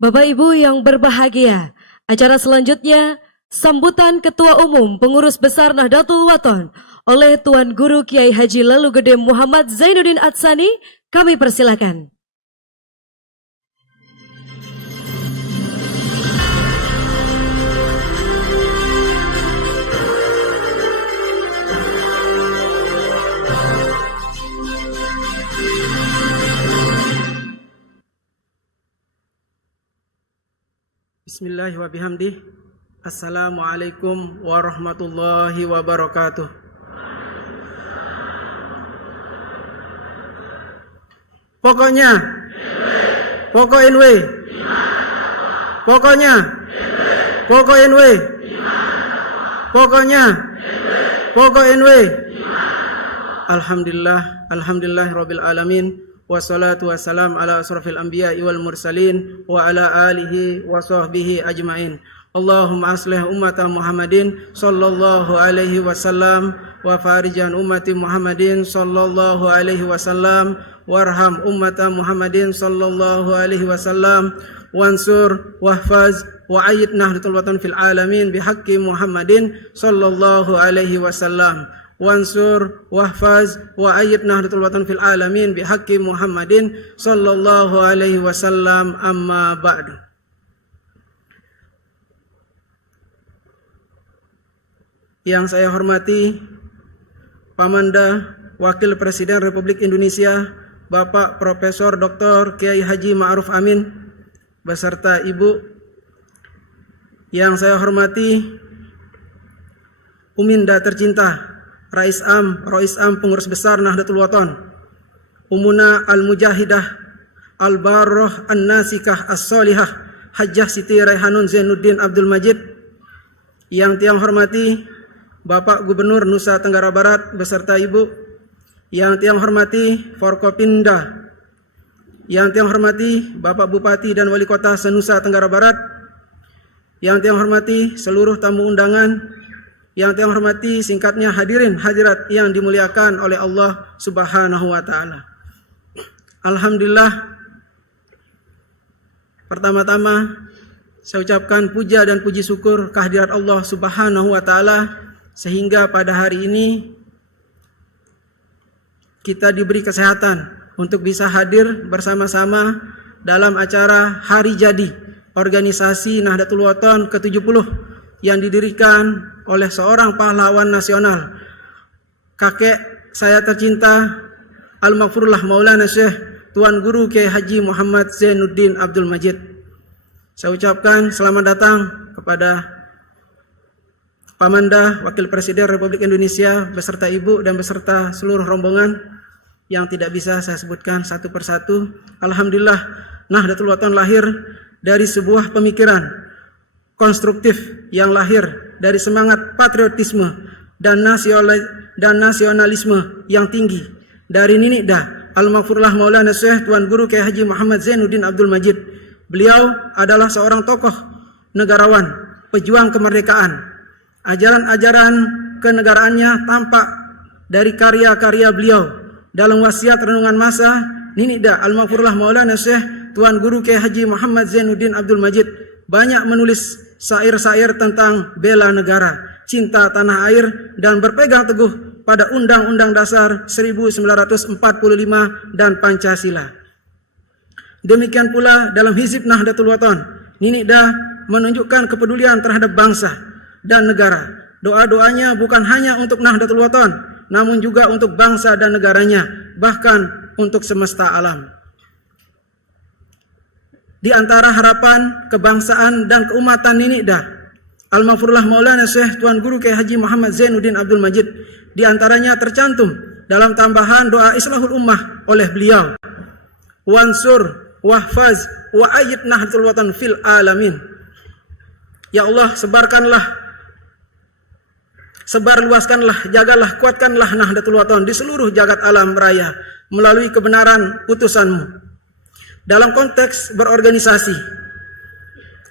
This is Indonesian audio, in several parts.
Bapak Ibu yang berbahagia, acara selanjutnya sambutan Ketua Umum Pengurus Besar Nahdlatul Wathon oleh Tuan Guru Kiai Haji Lalu Gede Muhammad Zainuddin Atsani, kami persilakan. Bismillah wa bihamdih. Assalamualaikum warahmatullahi wabarakatuh. Pokoknya pokok NW, pokoknya pokok NW, pokoknya pokok NW. Alhamdulillah rabbil alamin. Wassalatu wassalam ala asrafil anbiya'i wal mursalin wa ala alihi wa sahbihi ajma'in. Allahumma aslih ummata Muhammadin sallallahu alaihi wasallam wa farijan ummati Muhammadin sallallahu alaihi wasallam warham ummata Muhammadin sallallahu alaihi wasallam wansur wahfaz wa ayyid Nahdlatul Wathon fil alamin bihaqqi Muhammadin sallallahu alaihi wasallam. Wansur wahfaz wa ayyid Nahdlatul Wathon fil alamin bihaqqi Muhammadin sallallahu alaihi wasallam, amma ba'du. Yang saya hormati Pamanda Wakil Presiden Republik Indonesia Bapak Profesor Dr. Kiai Haji Ma'ruf Amin beserta Ibu. Yang saya hormati Uminda tercinta Rais Am Pengurus Besar Nahdlatul Wathon, Umuna Al-Mujahidah Al-Barroh An-Nasikah As-Solihah Hajjah Siti Raihanun Zainuddin Abdul Majid. Yang tiang hormati Bapak Gubernur Nusa Tenggara Barat beserta Ibu. Yang tiang hormati Forkopimda. Yang tiang hormati Bapak Bupati dan Wali Kota se-Nusa Tenggara Barat. Yang tiang hormati seluruh tamu undangan. Yang tiang hormati singkatnya hadirin hadirat yang dimuliakan oleh Allah Subhanahu wa taala. Alhamdulillah, pertama-tama saya ucapkan puja dan puji syukur kehadirat Allah Subhanahu wa taala sehingga pada hari ini kita diberi kesehatan untuk bisa hadir bersama-sama dalam acara Hari Jadi Organisasi Nahdlatul Wathon ke-70 yang didirikan oleh seorang pahlawan nasional, kakek saya tercinta Al-Maghfurullah Maulana Syekh Tuan Guru Kiai Haji Muhammad Zainuddin Abdul Majid. Saya ucapkan selamat datang kepada Pamanda Wakil Presiden Republik Indonesia beserta Ibu dan beserta seluruh rombongan yang tidak bisa saya sebutkan satu persatu. Alhamdulillah, Nahdlatul Wathon lahir dari sebuah pemikiran konstruktif yang lahir dari semangat patriotisme dan nasionalisme yang tinggi dari Ninikda Al-Maghfurullah Maulana Syekh Tuan Guru Kiai Haji Muhammad Zainuddin Abdul Majid. Beliau adalah seorang tokoh negarawan, pejuang kemerdekaan. Ajaran-ajaran kenegaraannya tampak dari karya-karya beliau. Dalam wasiat renungan masa Ninikda Al-Maghfurullah Maulana Syekh Tuan Guru Kiai Haji Muhammad Zainuddin Abdul Majid banyak menulis syair-syair tentang bela negara, cinta tanah air, dan berpegang teguh pada Undang-Undang Dasar 1945 dan Pancasila. Demikian pula dalam Hizib Nahdlatul Wathon, Ninikda menunjukkan kepedulian terhadap bangsa dan negara. Doa-doanya bukan hanya untuk Nahdlatul Wathon, namun juga untuk bangsa dan negaranya, bahkan untuk semesta alam. Di antara harapan kebangsaan dan keumatan Ninikda Al-Maghfurullah Maulana Syekh Tuan Guru Kiai Haji Muhammad Zainuddin Abdul Majid, di antaranya tercantum dalam tambahan doa Islahul Ummah oleh beliau, wansur wahfaz wa ayyid Nahdlatul Wathon fil alamin. Ya Allah, sebarluaskanlah, jagalah, kuatkanlah Nahdlatul Wathon di seluruh jagat alam raya melalui kebenaran putusan-Mu. Dalam konteks berorganisasi,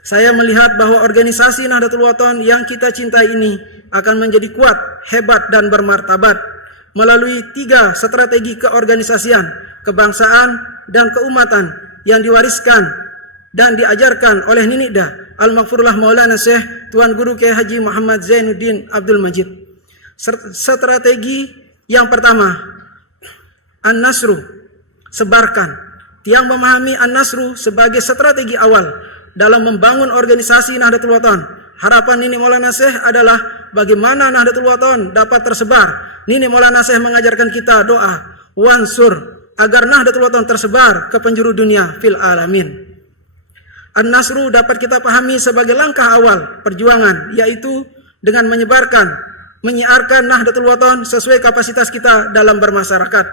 saya melihat bahwa organisasi Nahdlatul Wathon yang kita cintai ini akan menjadi kuat, hebat, dan bermartabat melalui 3 strategi keorganisasian, kebangsaan, dan keumatan yang diwariskan dan diajarkan oleh Ninida Al-Maghfurullah Maulana Syekh Tuan Guru Kiai Haji Muhammad Zainuddin Abdul Majid. Strategi yang pertama, An-Nasru, sebarkan. Tiang memahami An-Nasru sebagai strategi awal dalam membangun organisasi Nahdlatul Wathon. Harapan Nini Maulana Syekh adalah bagaimana Nahdlatul Wathon dapat tersebar. Nini Maulana Syekh mengajarkan kita doa, wansur, agar Nahdlatul Wathon tersebar ke penjuru dunia fil alamin. An-Nasru dapat kita pahami sebagai langkah awal perjuangan, yaitu dengan menyebarkan, menyiarkan Nahdlatul Wathon sesuai kapasitas kita dalam bermasyarakat.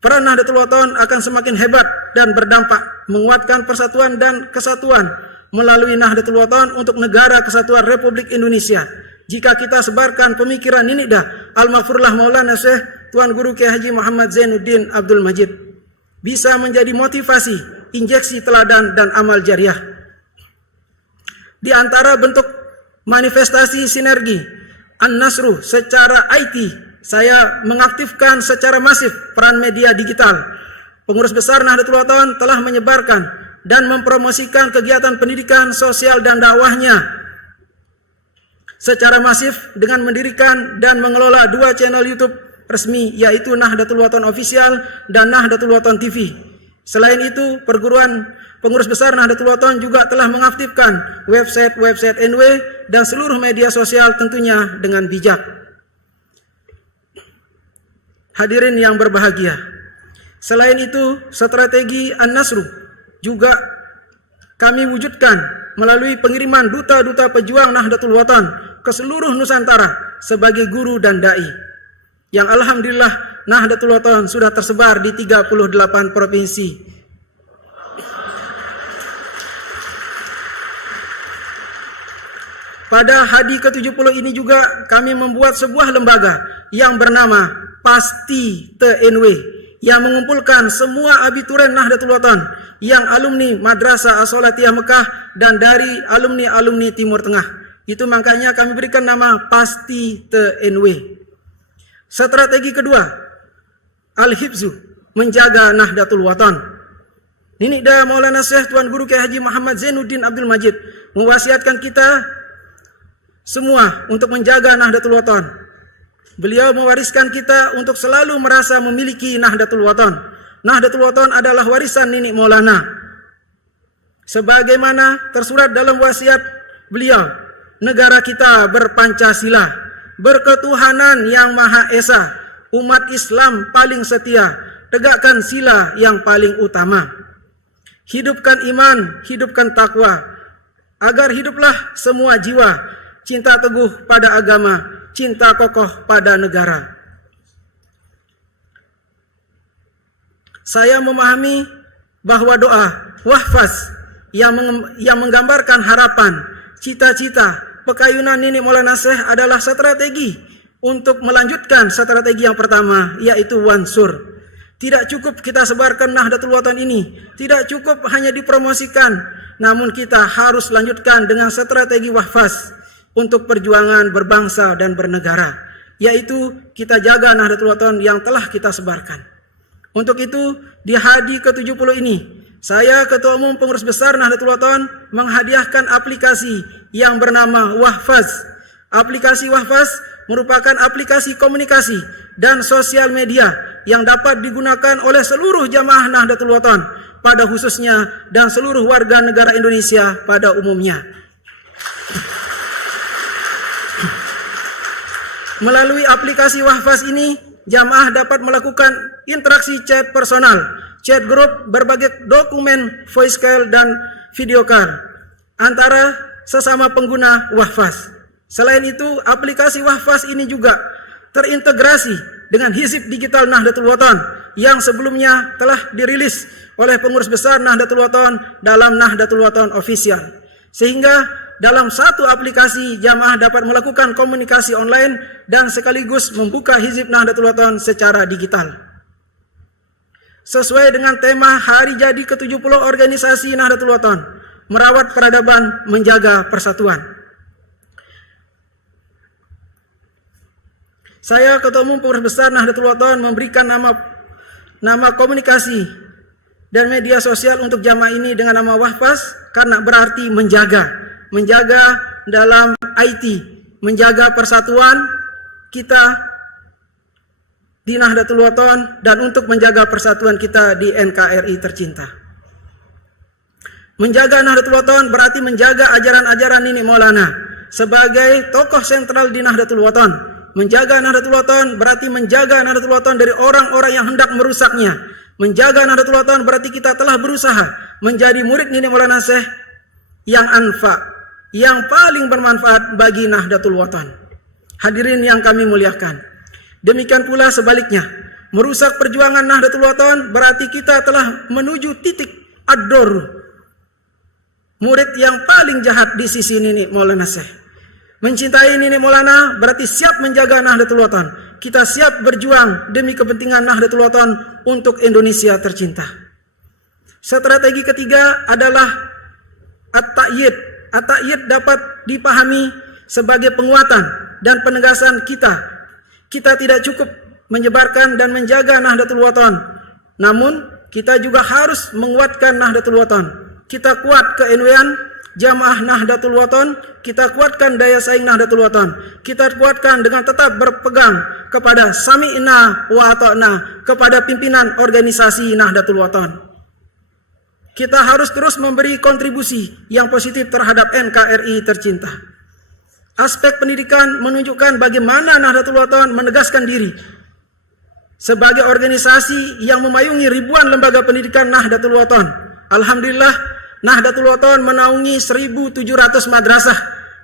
Peran Nahdlatul Wathon akan semakin hebat dan berdampak menguatkan persatuan dan kesatuan melalui Nahdlatul Wathon untuk negara kesatuan Republik Indonesia. Jika kita sebarkan pemikiran Ninida Al-Maghfurullah Maulana Syekh Tuan Guru Kiai Haji Muhammad Zainuddin Abdul Majid, bisa menjadi motivasi, injeksi teladan dan amal jariah. Di antara bentuk manifestasi sinergi An-Nasru secara IT, saya mengaktifkan secara masif peran media digital. Pengurus besar Nahdlatul Wathon telah menyebarkan dan mempromosikan kegiatan pendidikan sosial dan dakwahnya secara masif dengan mendirikan dan mengelola 2 channel YouTube resmi, yaitu Nahdlatul Wathon Official dan Nahdlatul Wathon TV. Selain itu, perguruan pengurus besar Nahdlatul Wathon juga telah mengaktifkan website NW dan seluruh media sosial tentunya dengan bijak. Hadirin yang berbahagia, selain itu, strategi An-Nasru juga kami wujudkan melalui pengiriman duta-duta pejuang Nahdlatul Wathon ke seluruh Nusantara sebagai guru dan dai, yang alhamdulillah Nahdlatul Wathon sudah tersebar di 38 provinsi. Pada Hadi ke-70 ini juga kami membuat sebuah lembaga yang bernama Pasti TNW, yang mengumpulkan semua abituren Nahdlatul Wathon yang alumni Madrasah As-Salatiyah Mekah dan dari alumni-alumni Timur Tengah. Itu makanya kami berikan nama Pasti TNW. Strategi kedua, Al-Hifzu, menjaga Nahdlatul Wathon. Ninida Maulana Syekh Tuan Guru Kiai Haji Muhammad Zainuddin Abdul Majid mewasiatkan kita semua untuk menjaga Nahdlatul Wathon. Beliau mewariskan kita untuk selalu merasa memiliki Nahdlatul Wathon. Nahdlatul Wathon adalah warisan Nini Maulana. Sebagaimana tersurat dalam wasiat beliau, negara kita berpancasila, berketuhanan yang Maha Esa, umat Islam paling setia, tegakkan sila yang paling utama. Hidupkan iman, hidupkan takwa, agar hiduplah semua jiwa, cinta teguh pada agama, cinta kokoh pada negara. Saya memahami bahwa doa wahfaz yang menggambarkan harapan, cita-cita, pekayunan Nini Maulana Syekh adalah strategi untuk melanjutkan strategi yang pertama, yaitu wansur. Tidak cukup kita sebarkan Nahdlatul Wathon ini, tidak cukup hanya dipromosikan, namun kita harus lanjutkan dengan strategi wahfaz untuk perjuangan berbangsa dan bernegara, yaitu kita jaga Nahdlatul Wathon yang telah kita sebarkan. Untuk itu, di Hadi ke-70 ini, saya Ketua Umum Pengurus Besar Nahdlatul Wathon menghadiahkan aplikasi yang bernama Wahfaz. Aplikasi Wahfaz merupakan aplikasi komunikasi dan sosial media yang dapat digunakan oleh seluruh jamaah Nahdlatul Wathon pada khususnya dan seluruh warga negara Indonesia pada umumnya. Melalui aplikasi Wahfaz ini, jamaah dapat melakukan interaksi chat personal, chat grup, berbagai dokumen, voice call dan video call antara sesama pengguna Wahfaz. Selain itu, aplikasi Wahfaz ini juga terintegrasi dengan Hizib Digital Nahdlatul Wathon yang sebelumnya telah dirilis oleh pengurus besar Nahdlatul Wathon dalam Nahdlatul Wathon Official. Sehingga dalam satu aplikasi, jamaah dapat melakukan komunikasi online dan sekaligus membuka Hizib Nahdlatul Wathon secara digital. Sesuai dengan tema Hari Jadi ke-70 organisasi Nahdlatul Wathon, merawat peradaban, menjaga persatuan. Saya Ketua Umum Pengurus Besar Nahdlatul Wathon memberikan nama komunikasi dan media sosial untuk jamaah ini dengan nama Wahpas karena berarti menjaga dalam IT, menjaga persatuan kita di Nahdlatul Wathon dan untuk menjaga persatuan kita di NKRI tercinta. Menjaga Nahdlatul Wathon berarti menjaga ajaran-ajaran Nini Maulana sebagai tokoh sentral di Nahdlatul Wathon. Menjaga Nahdlatul Wathon berarti menjaga Nahdlatul Wathon dari orang-orang yang hendak merusaknya. Menjaga Nahdlatul Wathon berarti kita telah berusaha menjadi murid Nini Maulana Syekh yang anfa, yang paling bermanfaat bagi Nahdlatul Wathon. Hadirin yang kami muliakan. Demikian pula sebaliknya, merusak perjuangan Nahdlatul Wathon berarti kita telah menuju titik ad-dorr, murid yang paling jahat di sisi Nini Maulana Syekh. Mencintai Nini Maulana berarti siap menjaga Nahdlatul Wathon. Kita siap berjuang demi kepentingan Nahdlatul Wathon untuk Indonesia tercinta. Strategi ketiga adalah at-ta'yid. At-ta'yid dapat dipahami sebagai penguatan dan penegasan kita. Kita tidak cukup menyebarkan dan menjaga Nahdlatul Wathon, namun kita juga harus menguatkan Nahdlatul Wathon. Kita kuat ke-NW-an jamaah Nahdlatul Wathon, kita kuatkan daya saing Nahdlatul Wathon. Kita kuatkan dengan tetap berpegang kepada sami'na wa ata'na, kepada pimpinan organisasi Nahdlatul Wathon. Kita harus terus memberi kontribusi yang positif terhadap NKRI tercinta. Aspek pendidikan menunjukkan bagaimana Nahdlatul Wathon menegaskan diri sebagai organisasi yang memayungi ribuan lembaga pendidikan Nahdlatul Wathon. Alhamdulillah, Nahdlatul Wathon menaungi 1.700 madrasah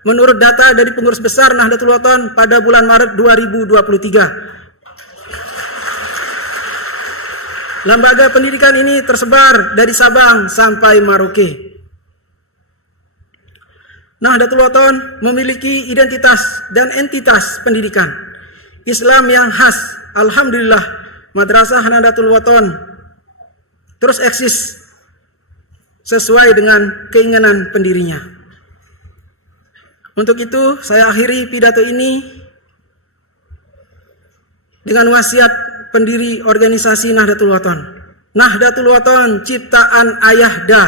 menurut data dari pengurus besar Nahdlatul Wathon pada bulan Maret 2023. Lembaga pendidikan ini tersebar dari Sabang sampai Merauke. Nahdlatul Wathon memiliki identitas dan entitas pendidikan Islam yang khas. Alhamdulillah, Madrasah Nahdlatul Wathon terus eksis sesuai dengan keinginan pendirinya. Untuk itu, saya akhiri pidato ini dengan wasiat pendiri organisasi Nahdlatul Wathon. Nahdlatul Wathon ciptaan Ayah Da,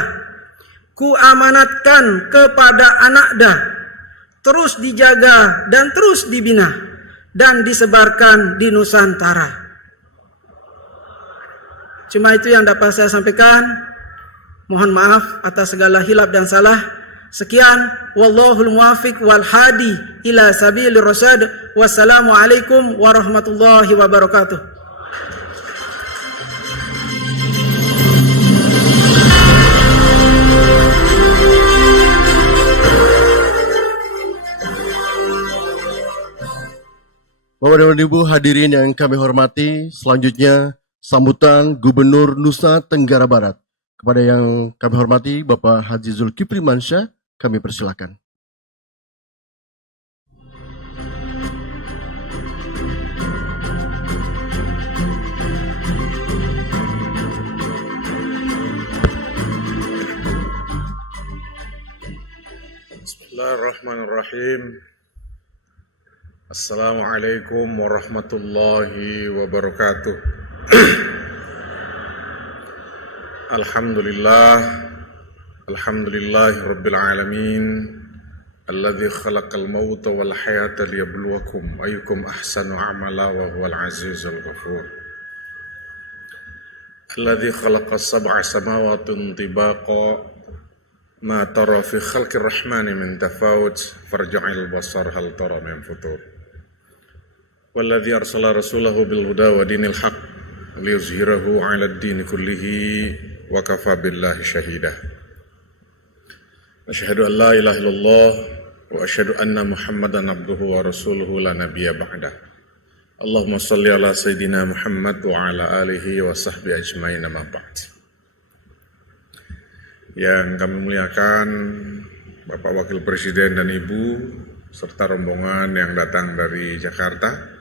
ku amanatkan kepada anak Da, terus dijaga dan terus dibina dan disebarkan di Nusantara. Cuma itu yang dapat saya sampaikan. Mohon maaf atas segala hilaf dan salah. Sekian, wallahul muwafiq wal hadi ila sabilir rasyad. Wassalamualaikum warahmatullahi wabarakatuh. Bapak dan Ibu hadirin yang kami hormati, selanjutnya sambutan Gubernur Nusa Tenggara Barat. Kepada yang kami hormati Bapak Haji Zulkifli Mansyah, kami persilakan. Bismillahirrahmanirrahim. Assalamualaikum warahmatullahi wabarakatuh. Alhamdulillahi rabbil alamin, alladzi khalaqal mauta wal hayata liyabluwakum ayyukum ahsanu amala wa huwal azizul ghafur. Alladzi khalaqas sab'a samawatin tibaqa ma tara fi khalqir rahmani min tafawut farji'il basar hal tara min futur. Walladzi arsala rasulahu bil huda wa dinil haqq liyuzhirahu 'ala ad-din kullihi wa kafa billahi syahida. Asyhadu an la ilaha illallah wa asyhadu anna Muhammadan abduhu wa rasuluhu la nabiyya ba'dah. Allahumma shalli ala sayidina Muhammad wa ala alihi wa sahbihi ajmain, amma ba'd. Yang kami muliakan Bapak Wakil Presiden dan Ibu serta rombongan yang datang dari Jakarta.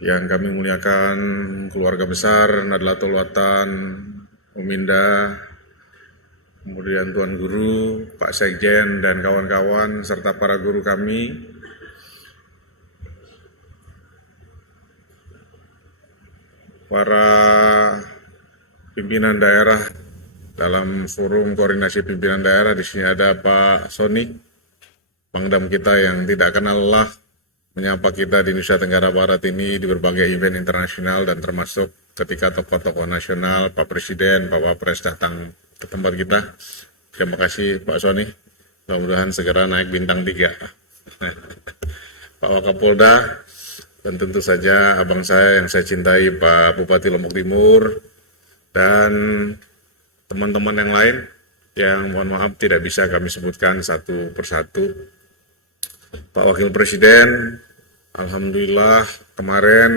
Yang kami muliakan keluarga besar Nahdlatul Wathon, Uminda, kemudian Tuan Guru, Pak Sekjen dan kawan-kawan serta para guru kami. Para pimpinan daerah dalam forum koordinasi pimpinan daerah. Di sini ada Pak Sony, Pangdam kita yang tidak kenal lelah menyapa kita di Nusa Tenggara Barat ini di berbagai event internasional, dan termasuk ketika tokoh-tokoh nasional, Pak Presiden, Pak Wapres datang ke tempat kita. Terima kasih Pak Sony, mudah-mudahan segera naik bintang 3. Pak Wakapolda, dan tentu saja abang saya yang saya cintai Pak Bupati Lombok Timur, dan teman-teman yang lain yang mohon maaf tidak bisa kami sebutkan satu persatu. Pak Wakil Presiden, alhamdulillah kemarin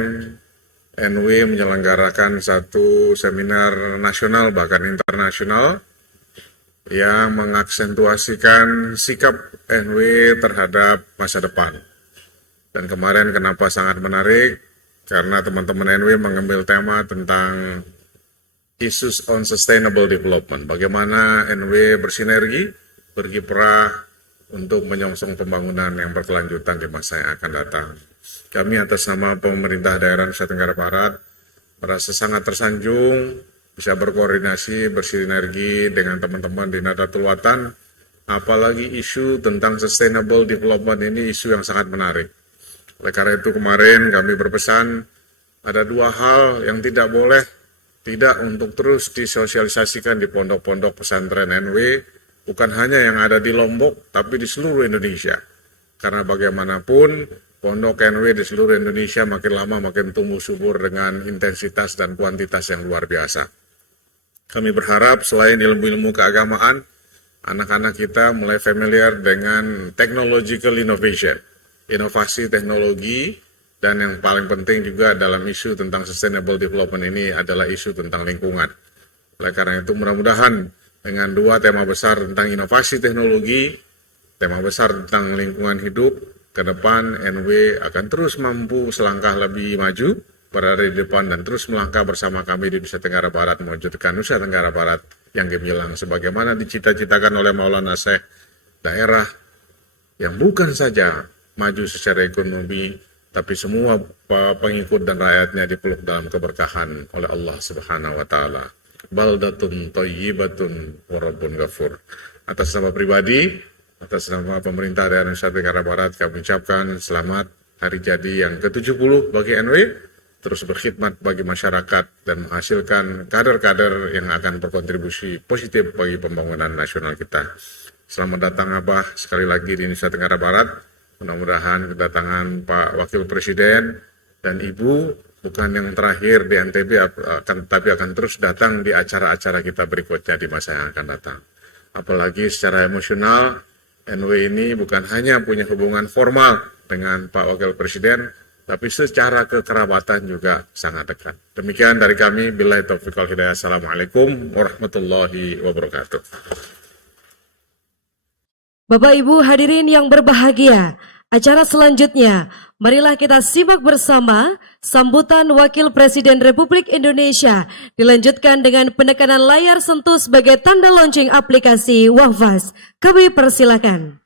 NW menyelenggarakan satu seminar nasional bahkan internasional yang mengaksentuasikan sikap NW terhadap masa depan. Dan kemarin kenapa sangat menarik? Karena teman-teman NW mengambil tema tentang issues on sustainable development. Bagaimana NW bersinergi, berkiprah untuk menyongsong pembangunan yang berkelanjutan di masa yang akan datang. Kami atas nama pemerintah daerah Nusa Tenggara Barat merasa sangat tersanjung bisa berkoordinasi, bersinergi dengan teman-teman di Nahdlatul Watan. Apalagi isu tentang sustainable development ini isu yang sangat menarik. Oleh karena itu kemarin kami berpesan ada 2 hal yang tidak boleh tidak untuk terus disosialisasikan di pondok-pondok pesantren NW, bukan hanya yang ada di Lombok, tapi di seluruh Indonesia. Karena bagaimanapun, pondok NW di seluruh Indonesia makin lama makin tumbuh subur dengan intensitas dan kuantitas yang luar biasa. Kami berharap selain ilmu-ilmu keagamaan, anak-anak kita mulai familiar dengan technological innovation, inovasi teknologi, dan yang paling penting juga dalam isu tentang sustainable development ini adalah isu tentang lingkungan. Oleh karena itu mudah-mudahan dengan 2 tema besar tentang inovasi teknologi, tema besar tentang lingkungan hidup, ke depan NW akan terus mampu selangkah lebih maju, berada di depan dan terus melangkah bersama kami di Nusa Tenggara Barat, mewujudkan Nusa Tenggara Barat yang gemilang sebagaimana dicita-citakan oleh Maulana Syekh, daerah yang bukan saja maju secara ekonomi, tapi semua pengikut dan rakyatnya dipeluk dalam keberkahan oleh Allah Subhanahu wa taala. Baldatun thayyibatun wa rabbun ghafur. Atas nama pribadi, atas nama pemerintah daerah Nusa Tenggara Barat, kami ucapkan selamat hari jadi yang ke-70 bagi NW, terus berkhidmat bagi masyarakat dan menghasilkan kader-kader yang akan berkontribusi positif bagi pembangunan nasional kita. Selamat datang Abah sekali lagi di Nusa Tenggara Barat. Mudah-mudahan kedatangan Pak Wakil Presiden dan Ibu bukan yang terakhir di NTB, tapi akan terus datang di acara-acara kita berikutnya di masa yang akan datang. Apalagi secara emosional, NW ini bukan hanya punya hubungan formal dengan Pak Wakil Presiden, tapi secara kekerabatan juga sangat dekat. Demikian dari kami, billahi taufiq wal hidayah. Assalamualaikum warahmatullahi wabarakatuh. Bapak Ibu hadirin yang berbahagia, acara selanjutnya, marilah kita simak bersama sambutan Wakil Presiden Republik Indonesia dilanjutkan dengan penekanan layar sentuh sebagai tanda launching aplikasi Wahfaz. Kami persilakan.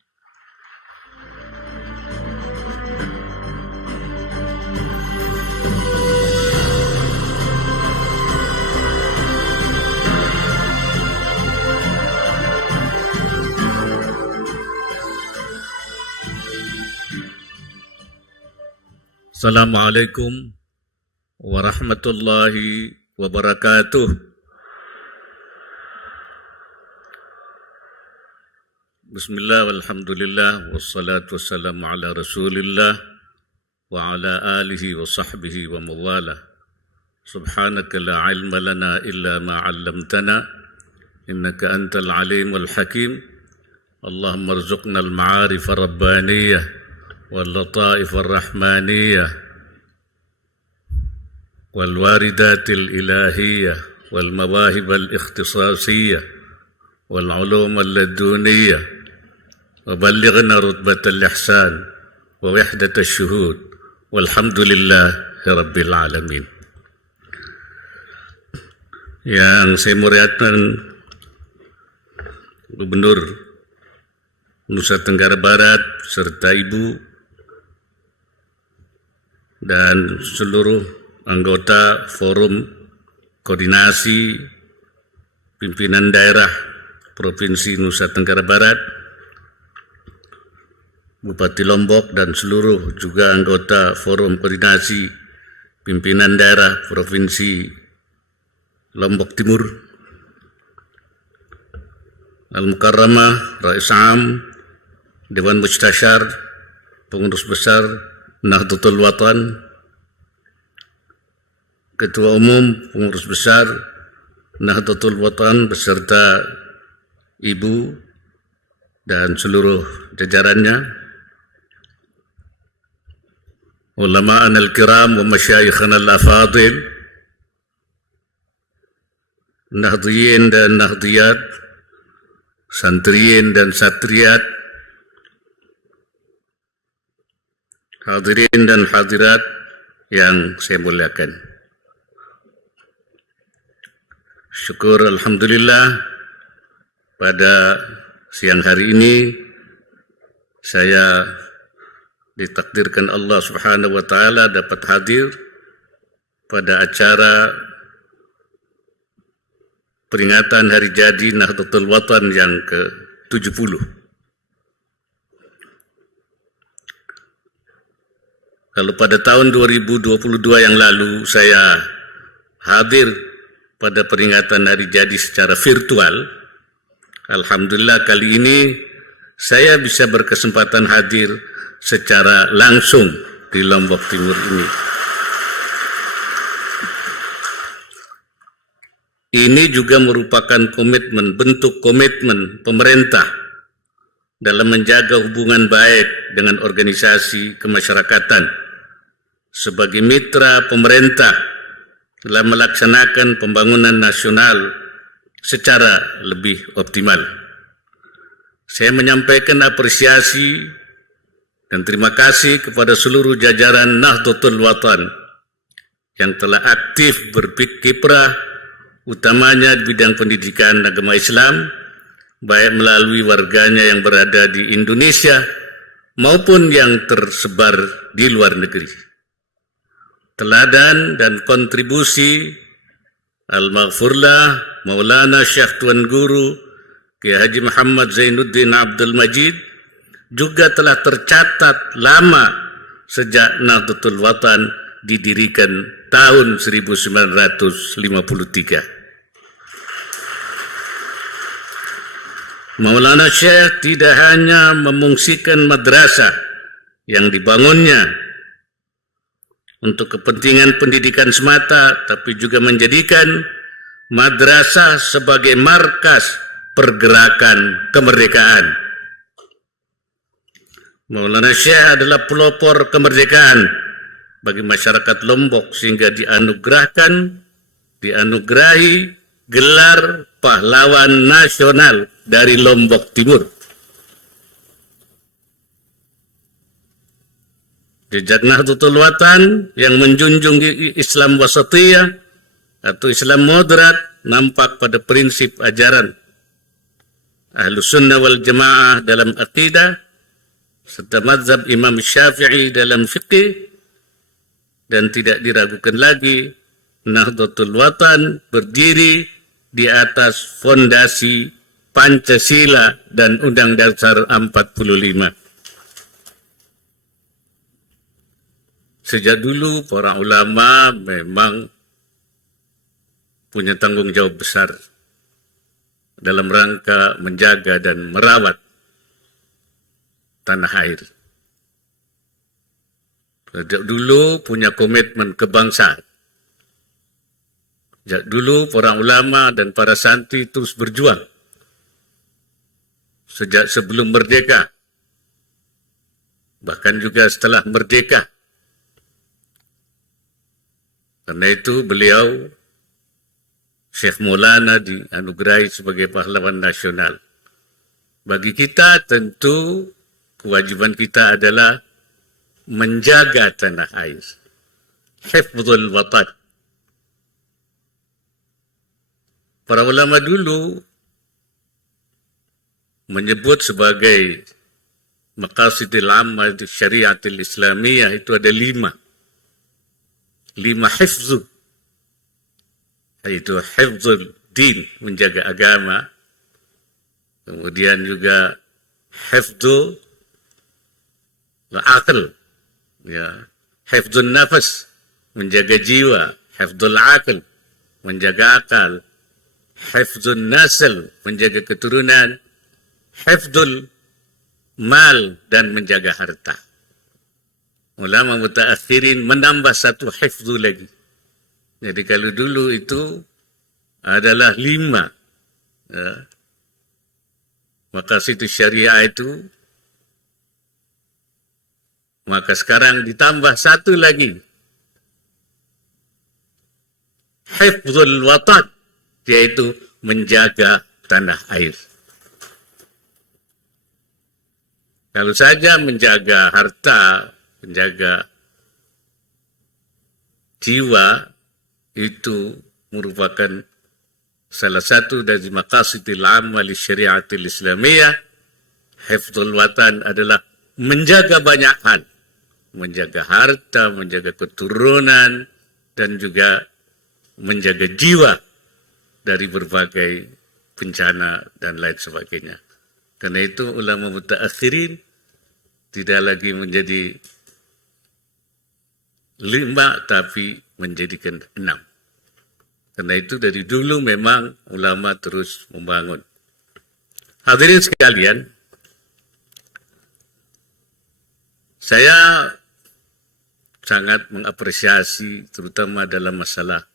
Assalamualaikum warahmatullahi wabarakatuh. Bismillah walhamdulillah wassalatu wassalamu ala rasulillah wa ala alihi wa sahbihi wa mawala. Subhanaka la ilma lana illa ma 'allamtana innaka antal alimul hakim. Allahumma rzuqna al-ma'arif ar-rabbaniyah واللطائف الرحمانية والواردات الإلهية والمواهب الاختصاصية والعلوم اللدنية وبلغنا رتبة الإحسان ووحدة الشهود والحمد لله رب العالمين. Yang saya muliakan Gubernur Nusa Tenggara Barat serta Ibu dan seluruh anggota Forum Koordinasi pimpinan daerah Provinsi Nusa Tenggara Barat, Bupati Lombok dan seluruh juga anggota Forum Koordinasi Pimpinan Daerah Provinsi Lombok Timur, Al-Mukarramah, Rais Am, Dewan Mustasyar, Pengurus Besar Nahdlatul Watan, Ketua Umum Pengurus Besar Nahdlatul Watan beserta Ibu dan seluruh jajarannya, ulama'ana al-kiram wa masyayikhana al-afadil, nahdhiyin dan nahdhiyat, santriyin dan satriyat, hadirin dan hadirat yang saya muliakan. Syukur alhamdulillah pada siang hari ini saya ditakdirkan Allah Subhanahu wa taala dapat hadir pada acara peringatan Hari Jadi Nahdlatul Watan yang ke-70. Kalau pada tahun 2022 yang lalu saya hadir pada peringatan Hari Jadi secara virtual, alhamdulillah kali ini saya bisa berkesempatan hadir secara langsung di Lombok Timur ini. Ini juga merupakan bentuk komitmen pemerintah dalam menjaga hubungan baik dengan organisasi kemasyarakatan sebagai mitra pemerintah dalam melaksanakan pembangunan nasional secara lebih optimal. Saya menyampaikan apresiasi dan terima kasih kepada seluruh jajaran Nahdlatul Watan yang telah aktif berkiprah utamanya di bidang pendidikan agama Islam, baik melalui warganya yang berada di Indonesia maupun yang tersebar di luar negeri. Teladan dan kontribusi Al-Maghfurlah Maulana Syekh Tuan Guru Kiai Haji Muhammad Zainuddin Abdul Majid juga telah tercatat lama sejak Nahdlatul Watan didirikan tahun 1953. Maulana Syekh tidak hanya memungsikan madrasah yang dibangunnya untuk kepentingan pendidikan semata, tapi juga menjadikan madrasah sebagai markas pergerakan kemerdekaan. Maulana Syekh adalah pelopor kemerdekaan bagi masyarakat Lombok sehingga dianugerahi gelar pahlawan nasional dari Lombok Timur. Jejak Nahdlatul Watan yang menjunjung Islam wasatiyah atau Islam moderat nampak pada prinsip ajaran Ahlus Sunnah wal Jamaah dalam akidah serta mazhab Imam Syafi'i dalam fiqih, dan tidak diragukan lagi Nahdlatul Watan berdiri di atas fondasi Pancasila dan Undang-Undang Dasar 45. Sejak dulu para ulama memang punya tanggung jawab besar dalam rangka menjaga dan merawat tanah air. Sejak dulu punya komitmen kebangsaan. Sejak dulu para ulama dan para santri terus berjuang. Sejak sebelum merdeka, bahkan juga setelah merdeka. Karena itu beliau Syekh Maulana dianugerahi sebagai pahlawan nasional. Bagi kita tentu kewajiban kita adalah menjaga tanah air. Hifdzul watan. Para ulama dulu menyebut sebagai maqasidil ammah di syariatil islamiyah itu ada 5 hifzu, yaitu hifzul din, menjaga agama. Kemudian juga hifdzul aql, ya, hifdzun nafas, menjaga jiwa, hifdzul aql, menjaga akal, hifdzun nasl, menjaga keturunan, hifdzul mal, dan menjaga harta. Ulama mutaakhirin menambah satu hifdzu lagi. Jadi kalau dulu itu adalah 5, ya, maqasid syariah itu, maka sekarang ditambah satu lagi, hifdzul watan, yaitu menjaga tanah air. Kalau saja menjaga harta, menjaga jiwa, itu merupakan salah satu dari maqasidil amma li syariatil islamiyah. Hifdzul watan adalah menjaga banyak hal, menjaga harta, menjaga keturunan, dan juga menjaga jiwa dari berbagai bencana dan lain sebagainya. Karena itu ulama mutaakhirin tidak lagi menjadi 5 tapi menjadikan 6. Karena itu dari dulu memang ulama terus membangun. Hadirin sekalian, saya sangat mengapresiasi terutama dalam masalah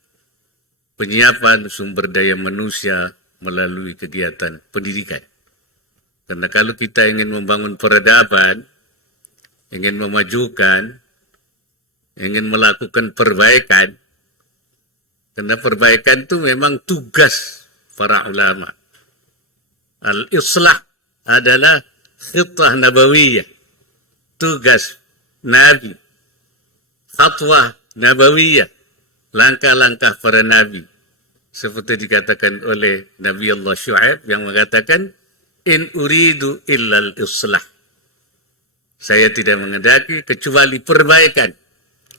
penyiapan sumber daya manusia melalui kegiatan pendidikan. Karena kalau kita ingin membangun peradaban, ingin memajukan, ingin melakukan perbaikan, karena perbaikan itu memang tugas para ulama. Al-islah adalah khitah nabawiyah, tugas Nabi, fatwa nabawiyah, langkah-langkah para Nabi. Seperti dikatakan oleh Nabi Allah Syu'aib yang mengatakan, in uridu illal islah. Saya tidak menghendaki kecuali perbaikan.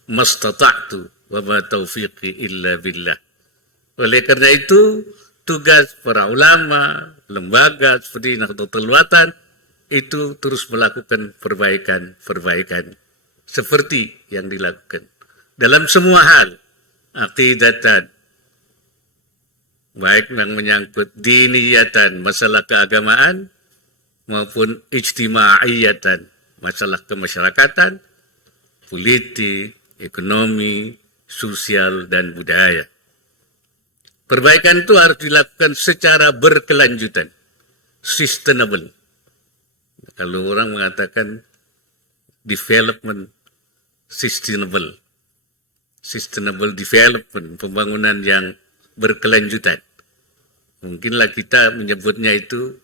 Mastata'tu wa ma taufiqi illa billah. Oleh karena itu, tugas para ulama, lembaga seperti Nahdlatul Watan itu terus melakukan perbaikan-perbaikan seperti yang dilakukan dalam semua hal, aqidatan, baik yang menyangkut diniyatan, masalah keagamaan, maupun ijtima'iyatan, masalah kemasyarakatan, politik, ekonomi, sosial, dan budaya. Perbaikan itu harus dilakukan secara berkelanjutan, sustainable. Kalau orang mengatakan development, sustainable development, pembangunan yang berkelanjutan. Mungkinlah kita menyebutnya itu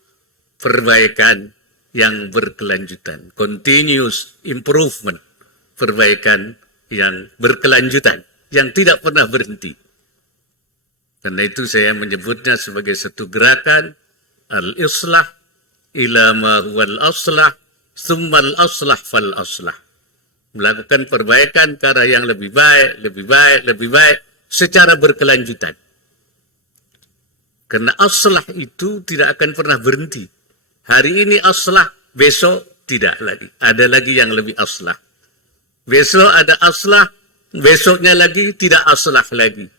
perbaikan yang berkelanjutan, continuous improvement, perbaikan yang berkelanjutan, yang tidak pernah berhenti. Karena itu saya menyebutnya sebagai satu gerakan al-islah ila ma huwal aslah, summal aslah fal aslah. Melakukan perbaikan ke arah yang lebih baik, lebih baik, secara berkelanjutan. Karena aslah itu tidak akan pernah berhenti. Hari ini aslah, besok tidak lagi. Ada lagi yang lebih aslah. Besok ada aslah, besoknya lagi tidak aslah lagi.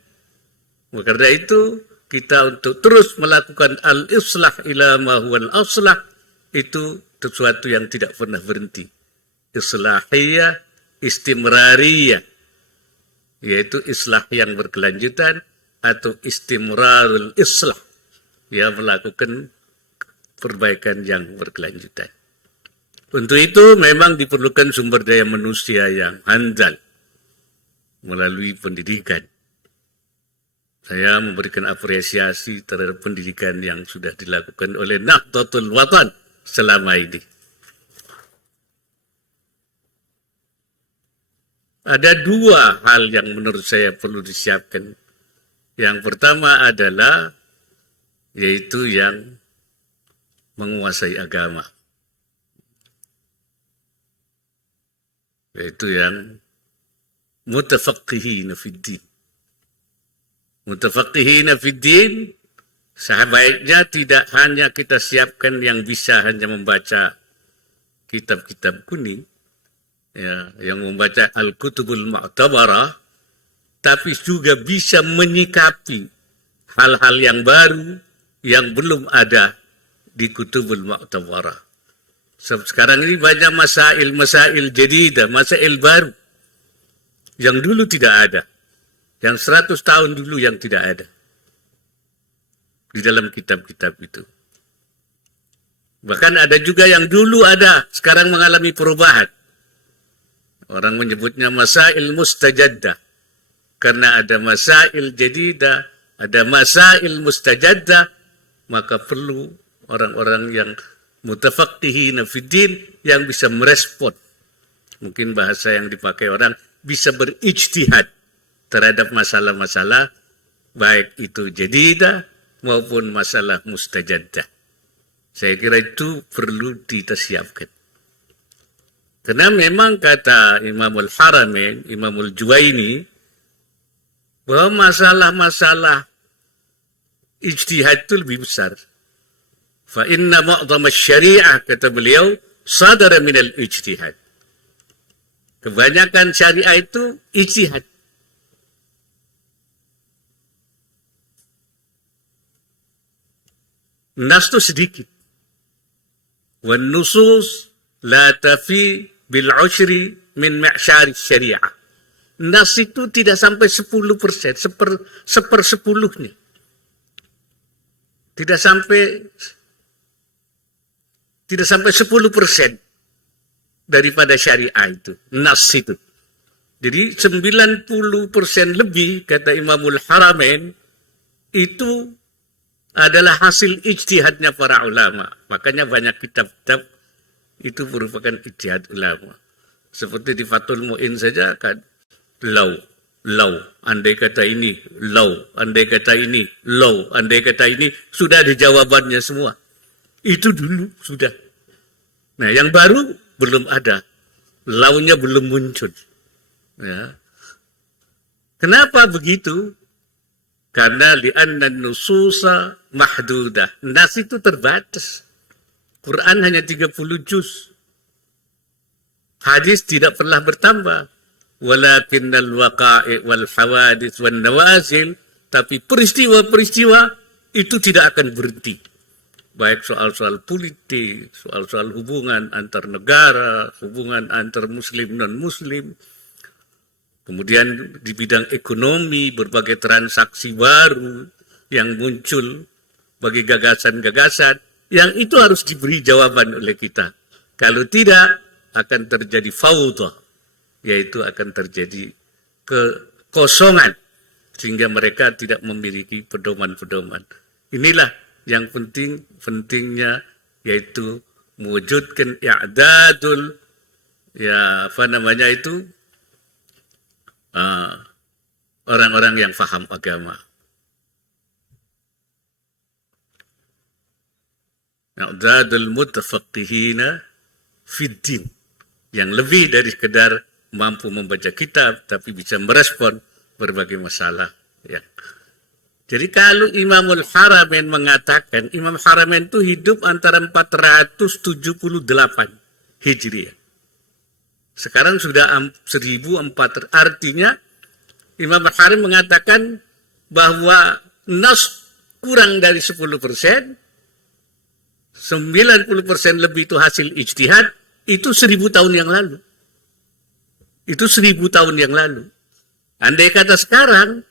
Karena itu kita untuk terus melakukan al-islah ila ma huwal aslah, itu sesuatu yang tidak pernah berhenti. Islahiyah, istimrariyah, yaitu islah yang berkelanjutan atau istimrarul islah, ya, melakukan perbaikan yang berkelanjutan. Untuk itu memang diperlukan sumber daya manusia yang handal melalui pendidikan. Saya memberikan apresiasi terhadap pendidikan yang sudah dilakukan oleh Nahdlatul Watan selama ini. Ada 2 hal yang menurut saya perlu disiapkan. Yang pertama adalah yaitu yang menguasai agama. Yaitu yang mutafaqihina fid din. Mutafaqihina fid din Sebaiknya tidak hanya kita siapkan yang bisa hanya membaca kitab-kitab kuning, ya, yang membaca Al-Kutubul Mu'tabarah, tapi juga bisa menyikapi hal-hal yang baru yang belum ada di Kutubul Mu'tabarah. Sekarang ini banyak masail jadidah, masail baru yang dulu tidak ada, yang 100 tahun dulu yang tidak ada di dalam kitab-kitab itu. Bahkan ada juga yang dulu ada, sekarang mengalami perubahan. Orang menyebutnya masail mustajaddah. Karena ada masail jadidah, ada masail mustajaddah, maka perlu orang-orang yang mutafaqqihina fiddin yang bisa merespon. Mungkin bahasa yang dipakai orang bisa berijtihad terhadap masalah-masalah baik itu jadidah maupun masalah mustajaddah. Saya kira itu perlu kita siapkan. Karena memang kata Imamul Haramain, Imamul Juwaini, bahwa masalah-masalah ijtihad itu lebih besar. Fa inna mu'dhama syariah, kata beliau, sadara minal ijtihad. Kebanyakan syariah itu ijtihad. Nas itu sedikit. Wan nusus la tafi bil ushri min ma'syari syariah. Nas itu tidak sampai 10%, sepersepuluhnya. Tidak sampai 10% daripada syariah itu, nas itu. Jadi 90% lebih, kata Imamul Haramain, itu adalah hasil ijtihadnya para ulama. Makanya banyak kitab-kitab itu merupakan ijtihad ulama. Seperti di Fathul Mu'in saja kan, law, andai kata ini, law, andai kata ini, law, andai kata ini, sudah ada jawabannya semua. Itu dulu sudah. Nah, yang baru belum ada. Lawnya belum muncul. Ya. Kenapa begitu? Karena li'anna nususa mahdudah. Nas itu terbatas. Quran hanya 30 juz. Hadis tidak pernah bertambah. Walakinnal waqa'i' wal hawadits wan nawazil. Tapi peristiwa-peristiwa itu tidak akan berhenti. Baik soal-soal politik, soal-soal hubungan antar negara, hubungan antar muslim non-muslim. Kemudian di bidang ekonomi, berbagai transaksi baru yang muncul bagi gagasan-gagasan, yang itu harus diberi jawaban oleh kita. Kalau tidak, akan terjadi fawdah, yaitu akan terjadi kekosongan, sehingga mereka tidak memiliki pedoman-pedoman. Inilah yang pentingnya, yaitu mewujudkan i'dadul, orang-orang yang faham agama. I'dadul mutafaqqihina fiddin, yang lebih dari sekedar mampu membaca kitab, tapi bisa merespon berbagai masalah. Ya. Jadi kalau Imamul Haramain mengatakan, Imam Haramain itu hidup antara 478 Hijriah. Sekarang sudah 1400, artinya Imam Haramain mengatakan bahwa nas kurang dari 10%, 90% lebih itu hasil ijtihad, itu 1000 tahun yang lalu. Itu 1000 tahun yang lalu. Andai kata sekarang,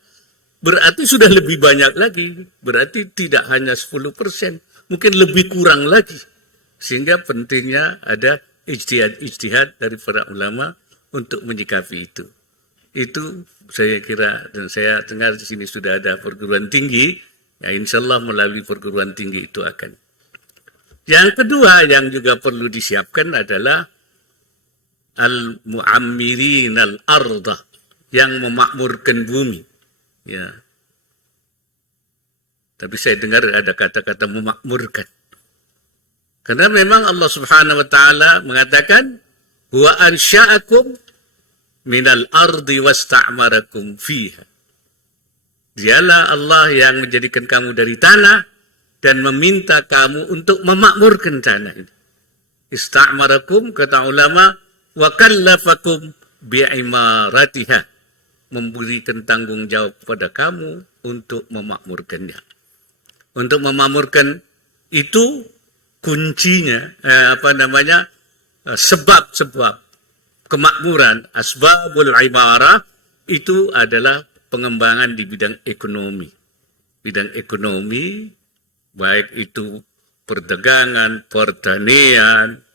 berarti sudah lebih banyak lagi. Berarti tidak hanya 10%, mungkin lebih kurang lagi. Sehingga pentingnya ada ijtihad dari para ulama untuk menyikapi itu. Itu saya kira, dan saya dengar di sini sudah ada perguruan tinggi, ya insya Allah melalui perguruan tinggi itu akan. Yang kedua yang juga perlu disiapkan adalah al-mu'ammirin al-ardah, yang memakmurkan bumi. Ya. Tapi saya dengar ada kata-kata memakmurkan. Karena memang Allah Subhanahu wa taala mengatakan, "Wa ansha'akum minal ardi wasta'marakum fiha." Dialah Allah yang menjadikan kamu dari tanah dan meminta kamu untuk memakmurkan tanah ini. Ista'marakum, kata ulama, wa kallafakum bi'imaratiha, memberikan tanggung jawab kepada kamu untuk memakmurkannya. Untuk memakmurkan itu kuncinya, sebab-sebab kemakmuran, asbabul imarah, itu adalah pengembangan di bidang ekonomi. Bidang ekonomi, baik itu perdagangan, pertanian,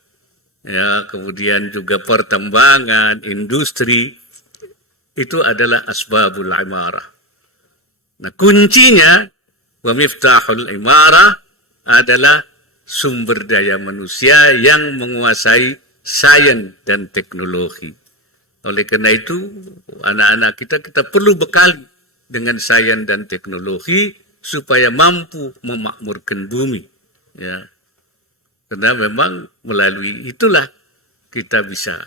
ya, kemudian juga pertambangan, industri, itu adalah asbabul imarah. Nah, kuncinya, wa miftahul imarah, adalah sumber daya manusia yang menguasai sains dan teknologi. Oleh karena itu, anak-anak kita perlu bekali dengan sains dan teknologi supaya mampu memakmurkan bumi. Ya, karena memang melalui itulah kita bisa.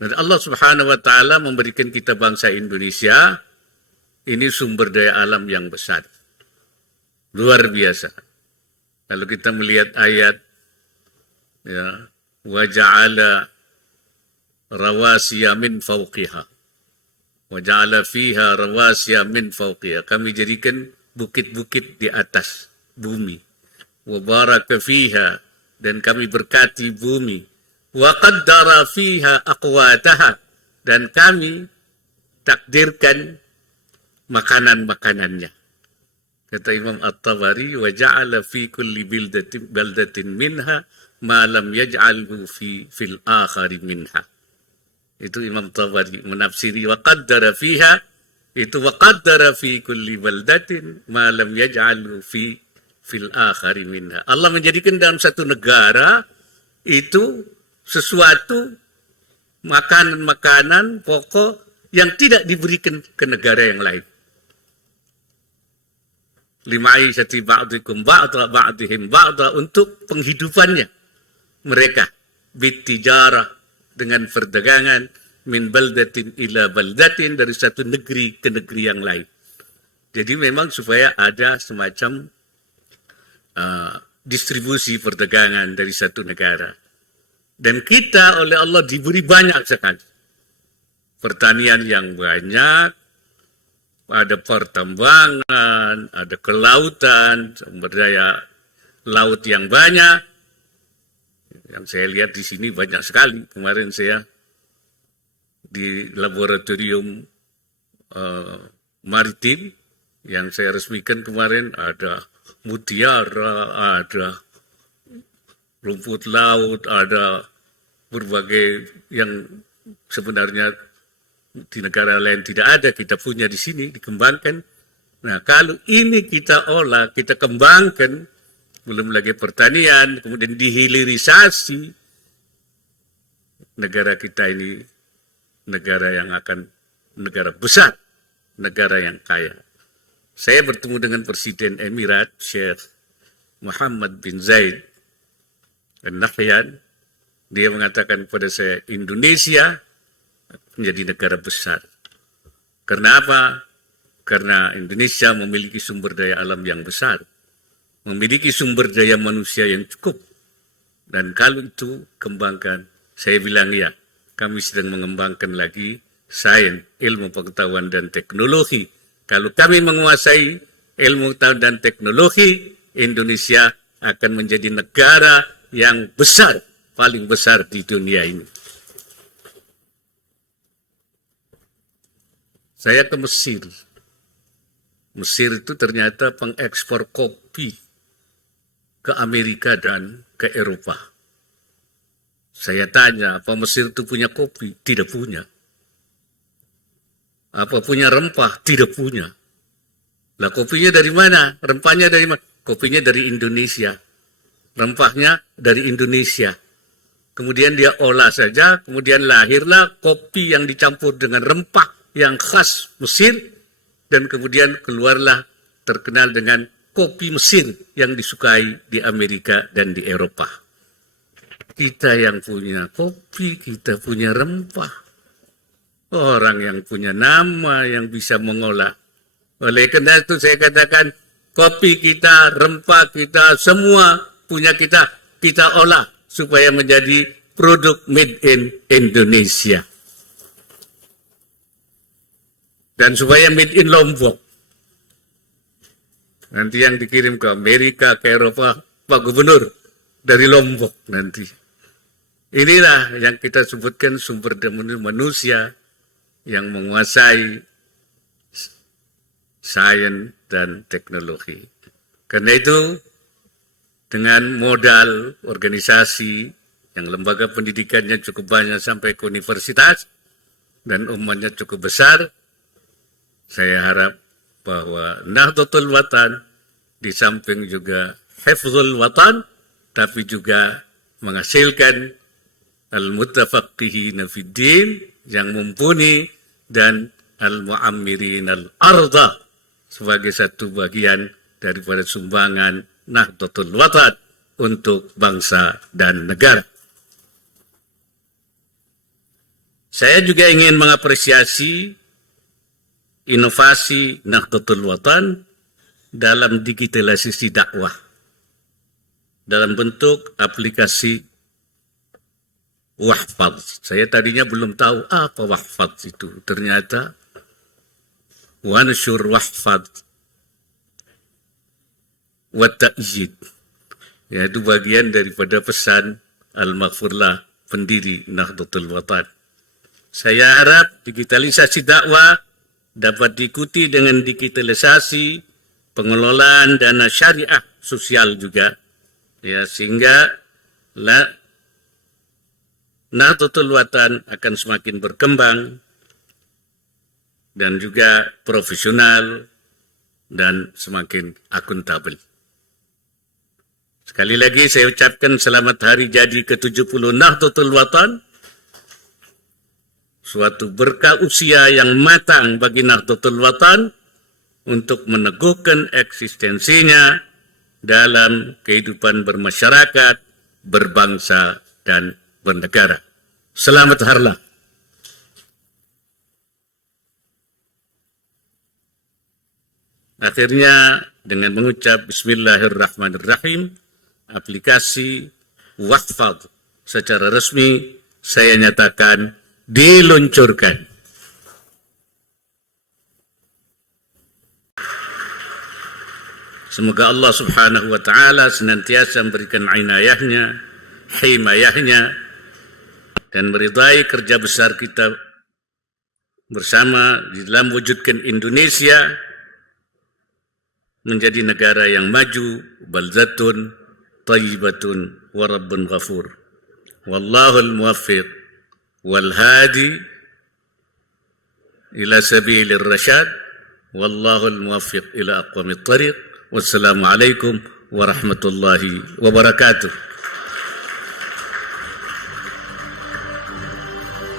Dan Allah Subhanahu wa Ta'ala memberikan kita bangsa Indonesia ini sumber daya alam yang besar, luar biasa. Kalau kita melihat ayat, ya, wa ja'ala rawasiya min fawqiha, wa ja'ala fiha rawasiya min fawqiha. Kami jadikan bukit-bukit di atas bumi. Wa baraka fiha, dan kami berkati bumi. Wa qaddara fiha aqwataha, dan kami takdirkan makanan-makanannya. Kata Imam At-Tabari, wa ja'ala fi kulli baldatin minha ma lam yaj'alhu fil akhari minha. Itu Imam Tabari menafsiri wa qaddara fiha, itu wa qaddara fi kulli baldatin ma lam yaj'alhu fil akhari minha. Allah menjadikan dalam satu negara itu sesuatu makanan-makanan pokok yang tidak diberikan ke negara yang lain. Lima'isyati ba'dikum ba'dihim ba'da, untuk penghidupannya mereka. Bitijarah, dengan perdagangan, min baldatin ila baldatin, dari satu negeri ke negeri yang lain. Jadi memang supaya ada semacam distribusi perdagangan dari satu negara. Dan kita oleh Allah diberi banyak sekali. Pertanian yang banyak, ada pertambangan, ada kelautan, sumber daya laut yang banyak. Yang saya lihat di sini banyak sekali. Kemarin saya di laboratorium maritim yang saya resmikan kemarin, ada mutiara, ada rumput laut, ada berbagai yang sebenarnya di negara lain tidak ada, kita punya di sini, dikembangkan. Nah, kalau ini kita olah, kita kembangkan, belum lagi pertanian, kemudian dihilirisasi, negara kita ini negara yang akan, negara besar, negara yang kaya. Saya bertemu dengan Presiden Emirat, Syekh Muhammad bin Zaid Al-Nahyan. Dia mengatakan kepada saya, Indonesia menjadi negara besar. Karena apa? Karena Indonesia memiliki sumber daya alam yang besar, memiliki sumber daya manusia yang cukup. Dan kalau itu kembangkan, saya bilang ya, kami sedang mengembangkan lagi sains, ilmu pengetahuan dan teknologi. Kalau kami menguasai ilmu pengetahuan dan teknologi, Indonesia akan menjadi negara yang besar, paling besar di dunia ini. Saya ke Mesir. Mesir itu ternyata pengekspor kopi ke Amerika dan ke Eropa. Saya tanya, apa Mesir itu punya kopi? Tidak punya. Apa punya rempah? Tidak punya. Lah kopinya dari mana? Rempahnya dari mana? Kopinya dari Indonesia. Rempahnya dari Indonesia. Kemudian dia olah saja, kemudian lahirlah kopi yang dicampur dengan rempah yang khas Mesir, dan kemudian keluarlah terkenal dengan kopi Mesir yang disukai di Amerika dan di Eropa. Kita yang punya kopi, kita punya rempah. Orang yang punya nama, yang bisa mengolah. Oleh karena itu saya katakan, kopi kita, rempah kita, semua punya kita olah supaya menjadi produk made in Indonesia. Dan supaya made in Lombok. Nanti yang dikirim ke Amerika, ke Eropa, Pak Gubernur dari Lombok nanti. Inilah yang kita sebutkan sumber daya manusia yang menguasai sains dan teknologi. Karena itu, dengan modal organisasi yang lembaga pendidikannya cukup banyak sampai ke universitas dan umatnya cukup besar, saya harap bahwa Nahdlatul Watan di samping juga Hifzul Watan, tapi juga menghasilkan al-mutafaqihina fid din yang mumpuni dan al-mu'ammirin al-arda sebagai satu bagian daripada sumbangan Nahdlatul Watan untuk bangsa dan negara. Saya juga ingin mengapresiasi inovasi Nahdlatul Watan dalam digitalisasi dakwah dalam bentuk aplikasi Wahfadz. Saya tadinya belum tahu apa Wahfadz itu. Ternyata Wansyur Wahfadz wa ta'yid, yaitu bagian daripada pesan Al-Maghfurlah, pendiri Nahdlatul Watan. Saya harap digitalisasi dakwah dapat diikuti dengan digitalisasi pengelolaan dana syariah sosial juga, ya, sehingga Nahdlatul Watan akan semakin berkembang dan juga profesional dan semakin akuntabel. Sekali lagi saya ucapkan selamat hari jadi ke-70 Nahdlatul Watan, suatu berkah usia yang matang bagi Nahdlatul Watan untuk meneguhkan eksistensinya dalam kehidupan bermasyarakat, berbangsa, dan bernegara. Selamat harlah. Akhirnya dengan mengucap Bismillahirrahmanirrahim, aplikasi Wahfadz secara resmi saya nyatakan diluncurkan. Semoga Allah Subhanahu wa Ta'ala senantiasa memberikan inayahnya, himayahnya, dan meridai kerja besar kita bersama di dalam wujudkan Indonesia menjadi negara yang maju, baldatun, tayyibatun, wa rabbun ghafur. Wallahul muwaffiq wal hadi ila sabilir rasyad. Wallahul muwaffiq ila aqwamit thariq. Wassalamualaikum warahmatullahi wabarakatuh.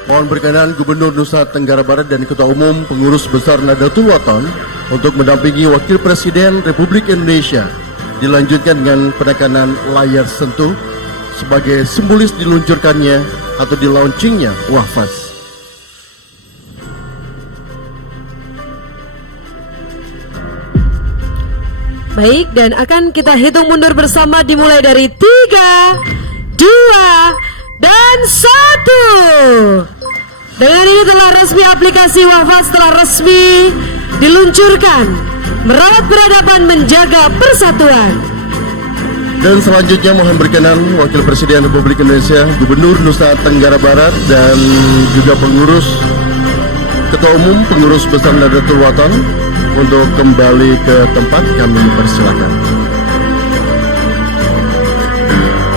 Mohon berkenan Gubernur Nusa Tenggara Barat dan Ketua Umum Pengurus Besar Nahdlatul Watan untuk mendampingi Wakil Presiden Republik Indonesia dilanjutkan dengan penekanan layar sentuh sebagai simbolis diluncurkannya atau di launchingnya Wahfadz. Baik, dan akan kita hitung mundur bersama dimulai dari 3, 2, dan 1. Dengan ini telah resmi aplikasi Wahfadz telah resmi diluncurkan. Merawat peradaban, menjaga persatuan. Dan selanjutnya mohon berkenan Wakil Presiden Republik Indonesia, Gubernur Nusa Tenggara Barat, dan juga Ketua Umum Pengurus Besar Nahdlatul Watan untuk kembali ke tempat. Kami persilakan.